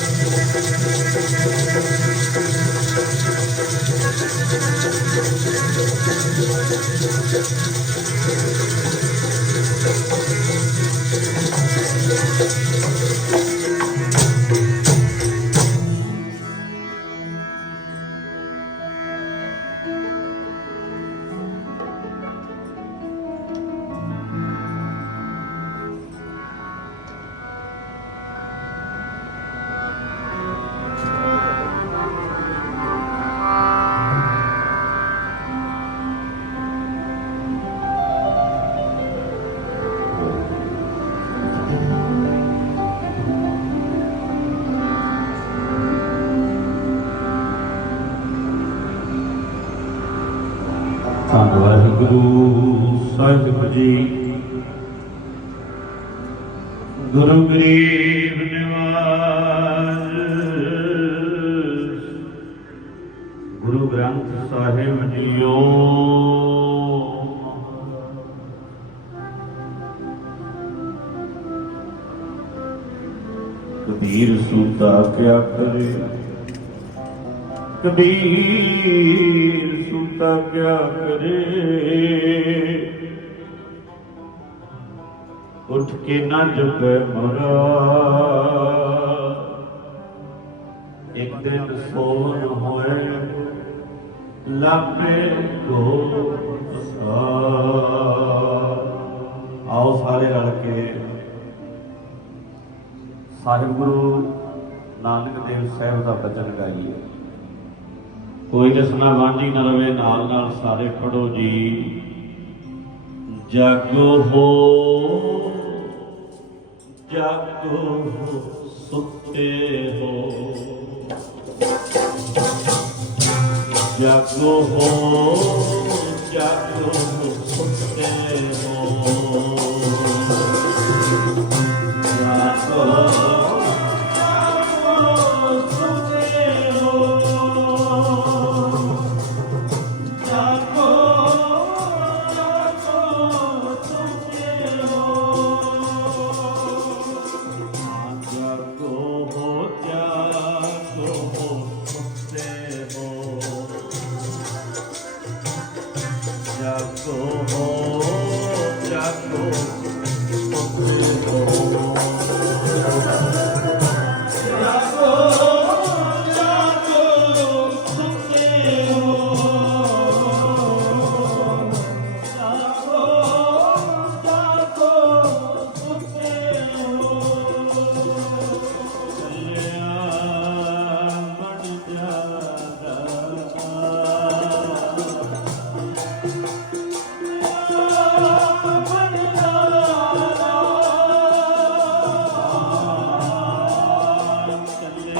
Thank you. Waheguru Sahib ji. ਗੁਰੂ ਗਰੀਬ ਨਿਵਾਜ Guru Granth Sahib JIO. Kabir ਸੂਤਾ ਕਿਆ ਕਰੇ? ਕਬੀਰ ਸੁਤਾ ਕਿਆ ਕਰੇ। ਉੱਠ ਕੇ ਨਾ ਜੁਗੇ ਮਰਾ ਇੱਕ ਦਿਨ ਸੋਨ ਹੋਏ, ਲਾਪੇ ਕੋ ਆਓ ਸਾਰੇ ਰਲ ਕੇ ਸਾਹਿਬ ਗੁਰੂ ਨਾਨਕ ਦੇਵ ਸਾਹਿਬ ਦਾ ਬਚਨ ਗਾਈਏ। ਕੋਈ ਦਸਨਾ ਵਾਂਝੀ ਨਾ ਰਵੇ, ਨਾਲ ਨਾਲ ਸਾਰੇ ਪੜੋ ਜੀ। ਜਾਗੋ ਹੋ ਜਾਗੋ ਹੋ, ਸੁੱਤੇ ਹੋ। ਜਾਗੋ ਹੋ ਜਾਗੋ ਹੋ, ਸੁੱਤੇ ਹੋ। ਜਾਗੋ ਜਾਗੋ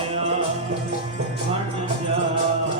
ਚੱਲਿਆ ਮਨ ਜਾਦਾ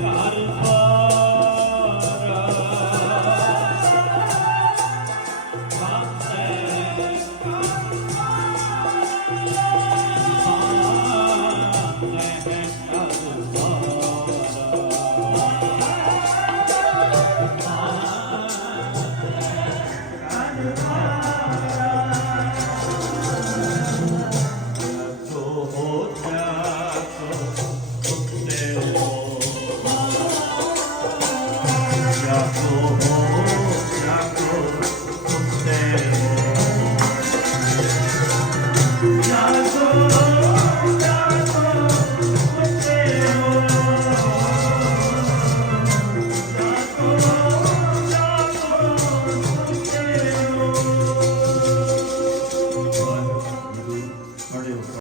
Bye.